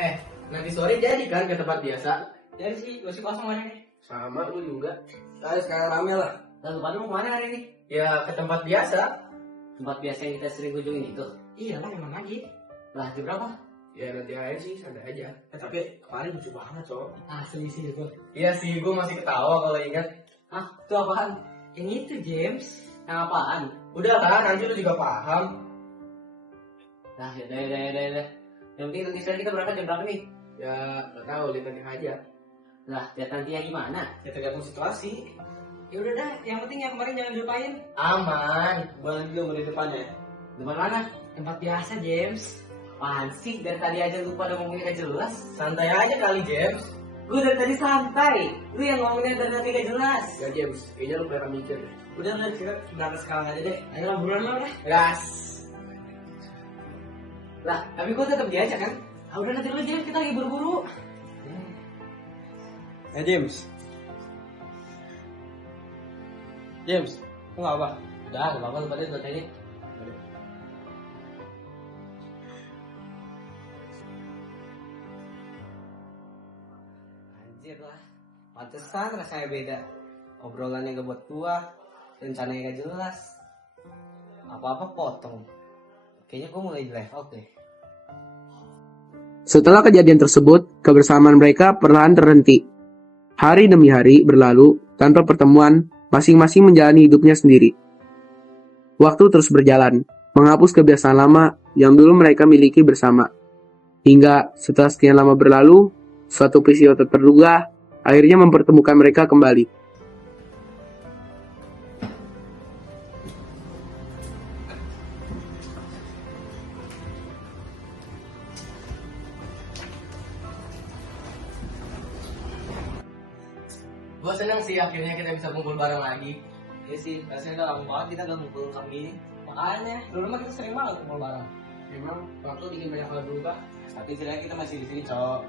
Eh, nanti sore jadi kan ke tempat biasa? Jadi sih, masih kosong hari ini. Sama lu juga. Ayo sekarang rame lah. Lalu pada mau kemana hari ini? Ya ke tempat biasa. Tempat biasa yang kita sering kunjungin itu. Iya lah, emang lagi. Lah, jam berapa? Ya nanti aja sih, santai aja. Tapi kemarin lucu banget, cowok. Asli sih itu. Iya sih, gue masih ketawa kalau ingat. Ah, itu apaan? Yang itu James. Yang apaan? Udah lah, nanti lu juga paham. Nah, yaudah. Yang penting nanti sore kita berangkat jam berapa nih? Ya nggak tahu, lihat nanti aja. Lah, lihat nantinya gimana? Ya tergantung situasi. Ya udah dah, yang penting yang kemarin jangan dilupain. Aman. Boleh dulu di depannya. Depan mana? Tempat biasa James. Apaan sih? Dari tadi aja lupa udah ngomongin gak jelas. Santai aja kali James. Gue dari tadi santai. Lu yang ngomongin dari tadi gak jelas. Ya James, kayaknya lu pernah mikir. Udah kita berangkat sekarang aja deh. Ayo lah buruan lah. Gas. Lah, tapi gue tetap diajak kan? Ah udah nanti dulu James, kita lagi buru-buru. James, lu nggak apa? Udah, gak apa-apa lu pada dulu aja. Anjir lah, pantesan rasanya beda. Obrolannya gak buat gua, rencananya gak jelas. Apa-apa potong. Kayaknya gua mulai di level deh. Setelah kejadian tersebut, kebersamaan mereka perlahan terhenti. Hari demi hari berlalu tanpa pertemuan, masing-masing menjalani hidupnya sendiri. Waktu terus berjalan, menghapus kebiasaan lama yang dulu mereka miliki bersama. Hingga setelah sekian lama berlalu, suatu peristiwa tak terduga akhirnya mempertemukan mereka kembali. Gue seneng sih akhirnya kita bisa kumpul bareng lagi. Iya sih, rasanya udah lama banget kita gak ngumpul sama gini. Makanya, dulu mah kita sering banget ngumpul bareng. Memang waktu bikin banyak hal berubah. Tapi sebenarnya kita masih di sini, cowok.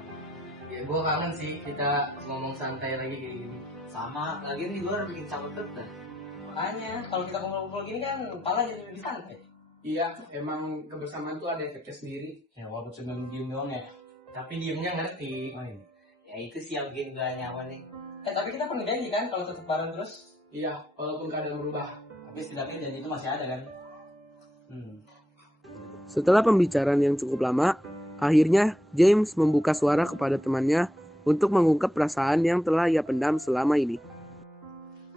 Ya gue kangen sih kita ngomong santai lagi kayak gini. Sama, lagi di luar bikin capek dah. Makanya, kalau kita kumpul-kumpul gini kan, kepala jadi lebih santai. Iya, emang kebersamaan tuh ada efeknya sendiri. Ya, walaupun cuma diem doang ya. Tapi diemnya ngerti. Oh, iya. Ya itu sih yang bikin gak nyaman nih. Tapi kita pernah janji kan kalau tetap bareng terus. Iya, walaupun keadaan berubah. Tapi setidaknya janji itu masih ada kan. Setelah pembicaraan yang cukup lama, akhirnya James membuka suara kepada temannya untuk mengungkap perasaan yang telah ia pendam selama ini.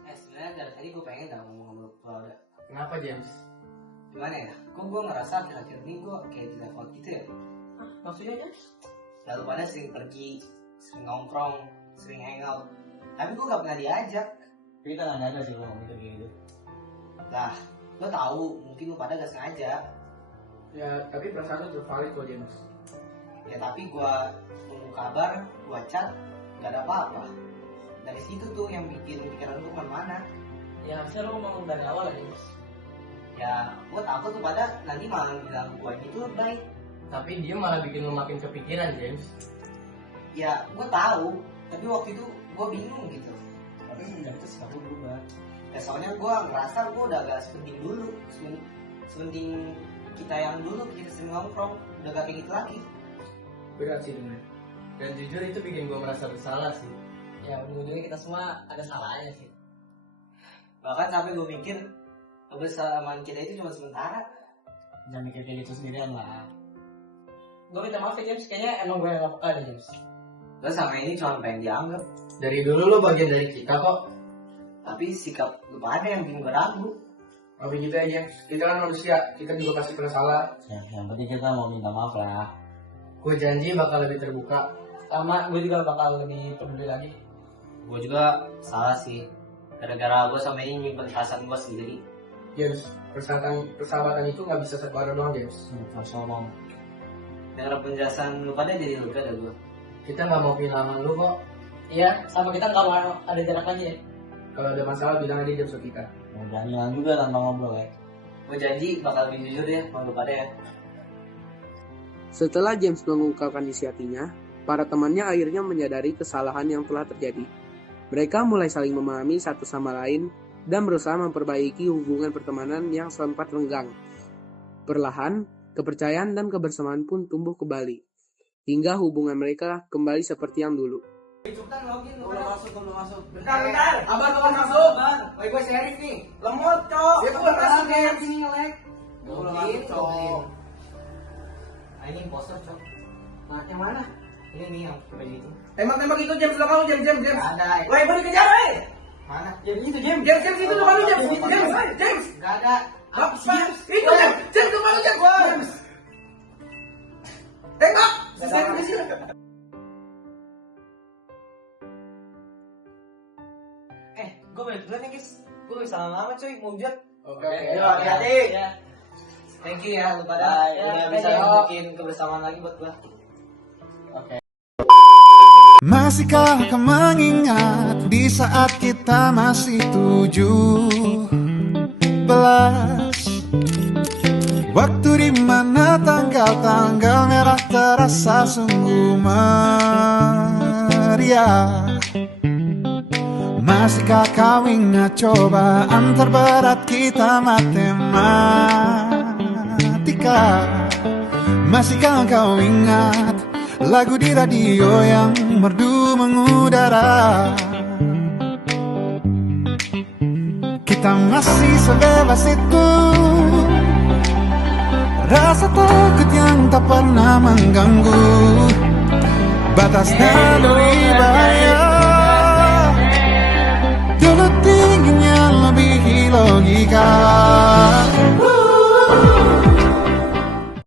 Sebenarnya dari tadi gue pengen gak ngomong sama lu. Kenapa James? Gimana ya? Kok gue ngerasa akhir-akhir ini gue kayak di level gitu ya? Maksudnya James? Lalu pada sering pergi, sering nongkrong, sering hangout. Tapi gue gak pernah diajak. Kita gak nyadar sih lo ngomong kayak gitu. Lah, lo tahu mungkin lo pada gak sengaja. Ya, tapi perasaan lu tervalid kok James. Ya tapi gue tunggu kabar, gue chat, gak ada apa-apa. Dari situ tuh yang bikin pikiran lu kemana-mana. Ya harusnya lo ngomong dari awal ya James. Ya, gue takut tuh pada nanti malah bilang gue gitu baik. Tapi dia malah bikin lu makin kepikiran James. Ya, gue tahu. Tapi waktu itu gue bingung gitu. Tapi semenjak itu sikap gue berubah. Ya soalnya gue ngerasa gue udah gak sepenting dulu. Sepenting kita yang dulu kita sering nongkrong. Udah gak kayak gitu lagi. Berat sih bener. Dan jujur itu bikin gue merasa bersalah sih. Ya ujung-ujungnya kita semua ada salahnya sih. Bahkan sampai gue mikir kebersamaan kita itu cuma sementara. Jangan mikir kayak gitu sendirian lah. Gue minta maaf ya James, kayaknya emang gue yang gak peka deh James. Gue sama ini cuma pengen dianggap. Dari dulu lu bagian dari kita kok. Tapi sikap lu pada yang bikin gue ragu. Tapi gitu aja, kita kan manusia, kita juga pasti pernah salah. Ya, yang penting kita mau minta maaf lah. Gue janji bakal lebih terbuka. Sama gue juga bakal lebih peduli lagi. Gue juga salah sih. Gara-gara gue sama ini nyimpen perasaan gue sendiri. James, persahabatan itu gak bisa separuh doang James. Harus ngomong. Dengar penjelasan lu pada jadi lega dah gue. Kita gak mau kehilangan lu kok. Iya, sama kita kalau ada jarak lagi ya. Kalau ada masalah bilang aja James ke kita. Jangan hilang juga tanpa ngobrol ya. Gue janji bakal lebih jujur ya sama lu pada ya. Setelah James mengungkapkan isi hatinya, para temannya akhirnya menyadari kesalahan yang telah terjadi. Mereka mulai saling memahami satu sama lain dan berusaha memperbaiki hubungan pertemanan yang sempat renggang. Perlahan, kepercayaan dan kebersamaan pun tumbuh kembali. hingga hubungan mereka kembali seperti yang dulu. Cepetan login lu. Belum masuk. Bentar. Abang belum masuk. Woi gue serius nih. Lemot, Cok. Ya gue masuk game sini nge-lag. Belum Login, masuk, Cok. login. Ah, ini imposter, Cok. Nah, yang mana? Ini nih yang baju itu. Tembak-tembak itu James lo kamu James. Gak ada. Woi, baru dikejar, woi. Mana? James itu itu lo kamu James. Gak ada. Apa sih James? Itu James lo kamu James. Tembak. Saya di sini. Gue balik dulu nih guys. Gue bisa lama-lama cuy, mau hujan. Oke, Yo, hati-hati. Ya. Thank you ya lu pada udah bisa bikin kebersamaan lagi buat gua. Masihkah kau mengingat di saat kita masih 17? Waktu di mana tanggal-tanggal merah terasa sungguh meriah. Masihkah kau ingat cobaan terberat kita matematika? Masihkah kau ingat lagu di radio yang merdu mengudara? Kita masih sebebas itu, rasa takut yang tak pernah mengganggu batas dan